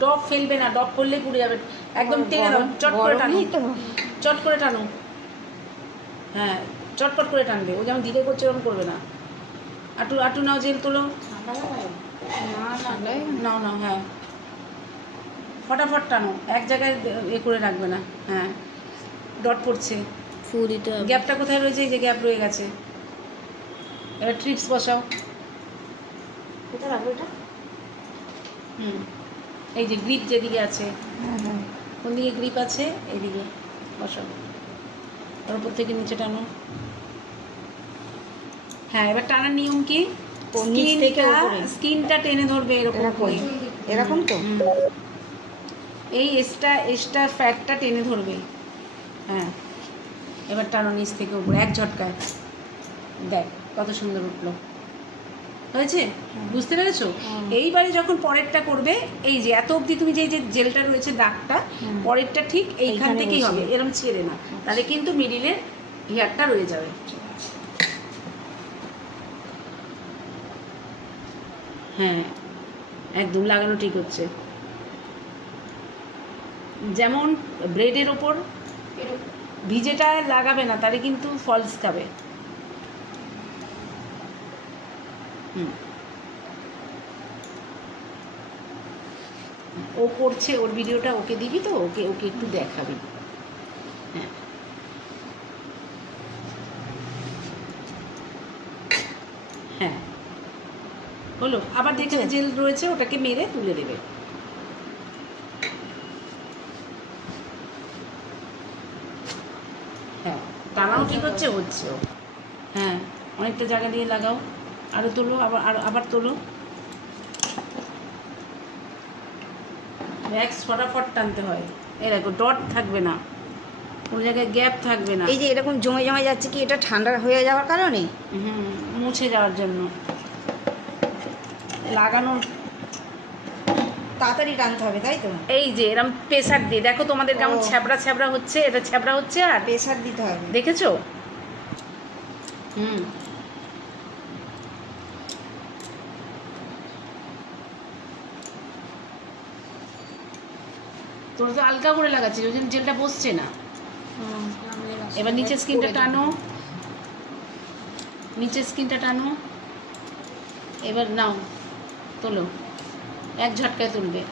ডব ফেলবে না, ডব করলে পুড়ে যাবে। একদম টেনে দাও, চট করে টানো, চট করে টানো। হ্যাঁ, চটপট করে টানবে, ও যেমন ধীরে করছে ওরকম করবে না। আটু আটু নাও, জেল তোলো। নাও নাও, হ্যাঁ ফটাফট টানো, এক জায়গায় এ করে রাখবে না। হ্যাঁ, ডট পড়ছে, ফুরিটা গ্যাপটা কোথায় রয়েছে? এই যে গ্যাপ রয়ে গেছে। এবার ট্রিপস বসাও। কোথায় রাখবো এটা? এই যে গ্রিপ যেদিকে আছে, কোন দিকে গ্রিপ আছে? এইদিকে বসাও, ওর উপর থেকে নিচে টানো। হ্যাঁ, এবার টানার নিয়ম কি? স্কিনটা টেনে ধরবে এরকম করে, এরকম তো। এই এক্সট্রা ফ্যাটটা টেনে ধরবে। হ্যাঁ, এবার টানো নিচ থেকে উপরে এক ঝটকায়। দেখ কত সুন্দর উঠলো, হয়েছে? বুঝতে পেরেছো? এইবারে যখন পরেরটা করবে, এই যে এত অবধি তুমি যে জেলটা রয়েছে দাগটা, পরেরটা ঠিক এইখান থেকেই হবে, এরকম ছেড়ে না, তাহলে কিন্তু মিডিলের হেয়ারটা রয়ে যাবে। হ্যাঁ, একদম লাগানো ঠিক হচ্ছে। যেমন ব্রেডের ওপর ভিজেটা লাগাবে না, তাহলে কিন্তু ফলস খাবে। ও করছে, ওর ভিডিওটা ওকে দিবি তো, ওকে ওকে একটু দেখাবি। হ্যাঁ হ্যাঁ, হলো। আবার যেখানে জেল রয়েছে ওটাকে মেরে তুলে দেবে। হ্যাঁ, টানাও ঠিক হচ্ছে, হচ্ছেও। হ্যাঁ, অনেকটা জায়গা দিয়ে লাগাও, আরও তোলো, আবার তোলো। ব্যাগ ফটাফট টানতে হয়। এই দেখো, ডট থাকবে না, কোনো জায়গায় গ্যাপ থাকবে না। এই যে এরকম জমে জমে যাচ্ছে, কি এটা ঠান্ডা হয়ে যাওয়ার কারণে? মুছে যাওয়ার জন্য। লাগানোর তাড়াতাড়ি টানতে হবে, তাই তো? এই যে এরকম প্রেসার দিয়ে দেখো, তোমাদের কেমন ছ্যাবড়া ছ্যাবড়া হচ্ছে, এটা ছ্যাবড়া হচ্ছে, আর প্রেসার দিতে হবে, দেখেছো? তোরা তো হালকা করে লাগাচ্ছিস, ওই জন্য জেলটা বসছে না। এবার নিচের স্কিনটা টানো, নিচের স্কিনটা টানো। এবার নাও, তোলো, এক ঝটকায় তুলবে।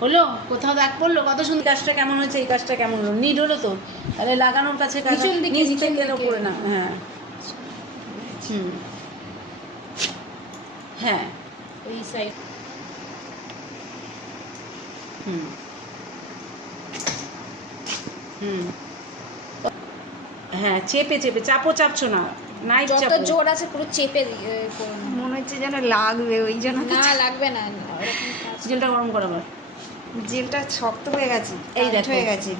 হলো? কোথাও দাগ পড়লো? কত সুন্দর। কাজটা কেমন হয়েছে? এই কাজটা কেমন হলো? নিড হলো তো? তাহলে লাগানোর কাছে নিচ থেকে করে না। হ্যাঁ হ্যাঁ, ওই সাইড। হ্যাঁ, চেপে চেপে চাপো, চাপছো না, নাইফ যত চাপো। জোর আছে পুরো চেপে মনে হচ্ছে যেন লাগবে, ওই জন্য না লাগবে না, জেলটা গরম করো আবার। জেলটা শক্ত হয়ে গেছে, এই টাইট দেখো। হয়ে গেছে।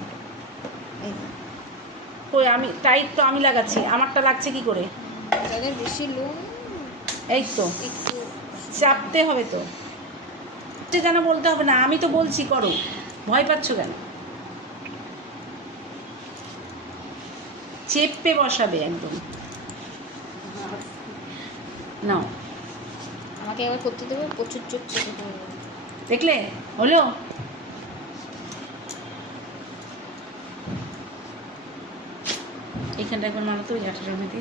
কই, আমি টাইট তো আমি লাগাচ্ছি, আমারটা লাগছে কি করে? যাদের বেশি লো এই তো একটু চাপতে হবে তো, যেন বলতে হবে না, আমি তো বলছি করো, ভয় পাচ্ছ কেন? চেপে বসাবে একদম। নাও, আমাকে এবার করতে দেবে, প্রচুর চোখ চেপে দেবে। দেখলে হলো? এইখানটা একবার মারো তো, ওই ঝাঁটাটার মধ্যে।